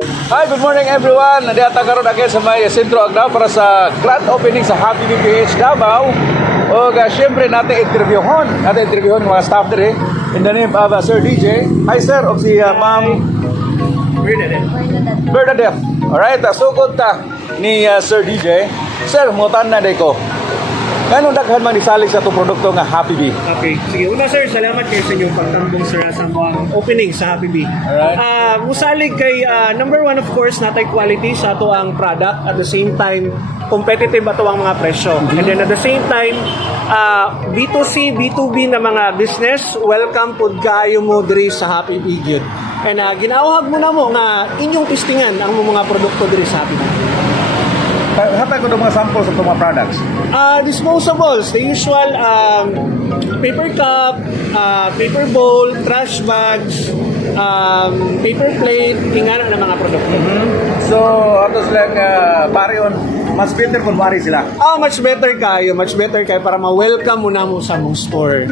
Hi, good morning everyone. Nandito karon again sa may Sentro Agdao para sa grand opening sa Happy PH Davao. O syempre natin interviewon mga staff dire in the name of Sir DJ. Hi sir, of si Ma'am Bernadette. Alright, sugod ta ni Sir DJ. Sir, mutan na day ko. Ganun daghan man isalig sa itong produkto nga Happy Bee. Okay. Sige, una sir, salamat kayo sa inyong pagtambong sir sa mga opening sa Happy Bee. Alright. Musalig kay number one of course natay quality sa ato ang product, at the same time competitive ato ang mga presyo. And then at the same time B2C, B2B na mga business, welcome pud kaayo mo diri sa Happy Bee gyud. And ginauhag mo na mo nga inyong testingan ang mga produkto diri sa Happy Bee. Hatag ko ng mga samples sa itong mga products. Disposables, the usual paper cup, paper bowl, trash bags, paper plate, ingana na mga produkto. So, ato silang parion, mas better kung mari sila. Much better kayo para ma-welcome mo na mo sa mong store.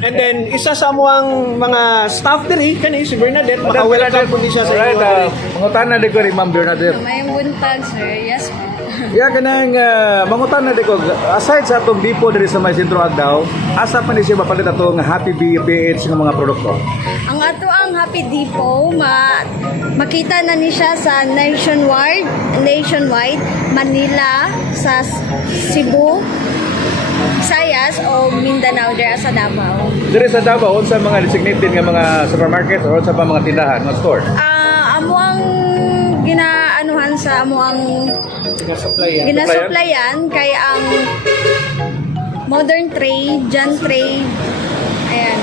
And then, isa sa ang mga staff diri, kani si Bernadette, maka-welcome po siya sa inyo. Right, mangutan na di ko rin, Ma'am Bernadette. May buntag, sir. Yes, po. Ya kanang mangutan na di ko, aside sa itong depot diri sa may Sentro Agdao, asa pa ni siya mapalit atong Happy Bee PH ng mga produkto? Ang ato ang Happy Depot, makita na ni siya sa nationwide, Manila, sa Cebu, Visayas o Mindanao dira sa Davao. Diri sa Davao, sa mga designated nga mga supermarkets o sa pa mga tindahan, mga store? Amo ang ginaanuhan sa amo ang ginasuplayan kay ang Modern Trade, John Trade, ayan,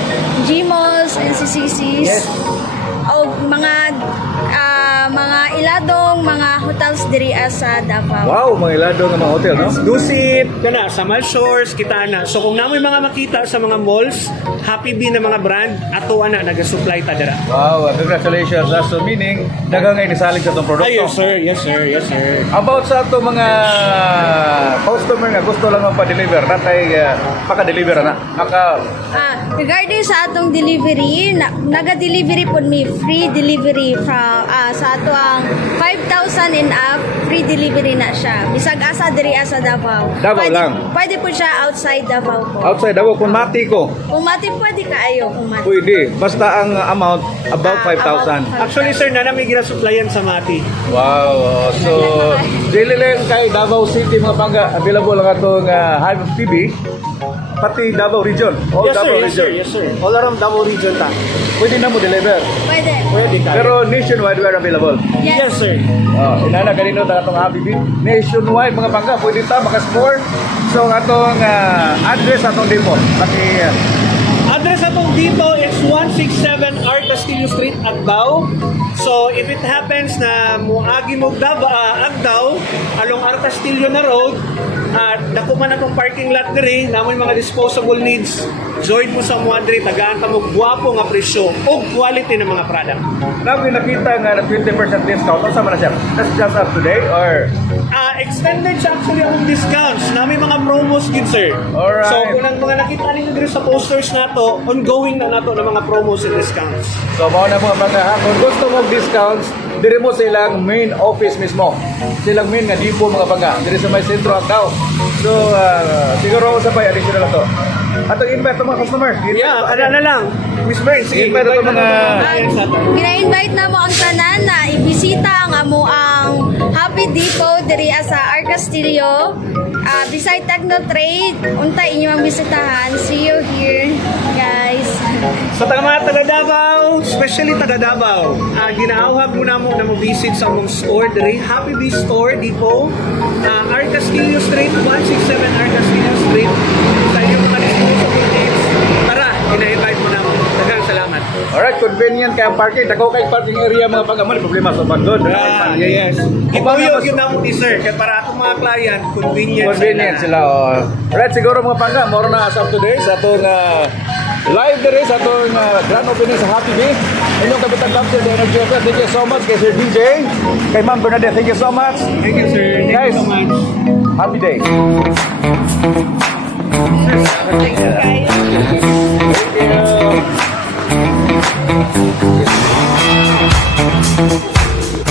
Gmos, NCCCs, Yes. o mga iladong mga hotels diri sa Davao. Wow, mga ilado nga mga hotel, no? Dusit, kana, sa mall shores, kita na. So kung namoy mga makita sa mga malls, Happy Bee na mga brand, ato ana nagasupply ta dira. Wow, congratulations. So meaning, dagang nga inisalig sa itong produkto. Yes sir. About sa itong mga customer nga gusto lang pa-deliver, natay paka-deliver na. Regarding sa atong delivery, naga-delivery po mi free delivery from sa ato ang 5,000 and up, free delivery na siya. Bisag asa diri sa Davao. Davao lang? Pwede po siya outside Davao po. Outside Davao, kung mati ko, Kung mati pwede kaayo kung mati. pwede. Basta ang amount above 5,000. Actually sir, nanami ginasupplyan sa Mati. Wow. So, dili lang kay Davao City mga pangga, available lang itong Happy Bee, pati Davao Region. All Davao Region. Yes sir. All around Davao region ta. Pwede na mo deliver. Pwede. Pwede ka. Pero nationwide we are available. Yes sir. Inana kanino ta atong Happy Bee. Nationwide mga pangga, pwede ta maka-score. So atong address atong depot. Pati Address atong dito is 167 R. Castillo Street, Agdao. So if it happens na muagi mo Agdao along R. Castillo na road, dako man atong parking lot diri, namoy mga disposable needs. Join mo sa mga diri, tagaan ka mo guwapo nga presyo o quality ng mga product. Now, nakita nga na 20% discount. Ano sa man na siya? That's just up today or? Extended siya actually ang discounts. Namin mga promos gid sir. Alright. So kung ang mga nakita ninyo diri sa posters nato, ongoing na nato ng mga promos and discounts. So, mga na mga ha, kung gusto mong discounts, diri mo silang main office mismo. Silang main nga depot mga pangga. Diri sa may Sentro Agdao. So, siguro sa pa additional na to. Atong invite to mga customer. Yeah, ano na lang. Miss Bern, sige, Invite to mga... Gina-invite na mo ang tanan na ibisita ang amo ang Happy Depot diri sa R. Castillo. Beside Techno Trade, unta inyo ang bisitahan. See you here, guys. Sa mga taga Davao, especially taga Davao, ginaawhag mo na mo na mo-visit sa mong store diri, Happy Bee Store Depot, R. Castillo Street, 167 R. Castillo Street. Sa inyong mga disposable needs, tara, ina-invite mo na mo. Daghang salamat. Alright, convenient kaya parking. Dako kay parking area mga pangga. May problema sa bandod. Yes. Ipawiyo yun na mo ni sir, kaya para atong mga client, Convenient sila. Alright, siguro mga pangga, more na as of today sa itong live dere sa itong grand opening sa Happy Bee. Inyong kapitan Captain the Energy Office. Thank you so much kay Sir DJ, kay Ma'am Bernadette. Thank you so much. Thank you sir. Guys, Thank you so much. happy day. Thank you.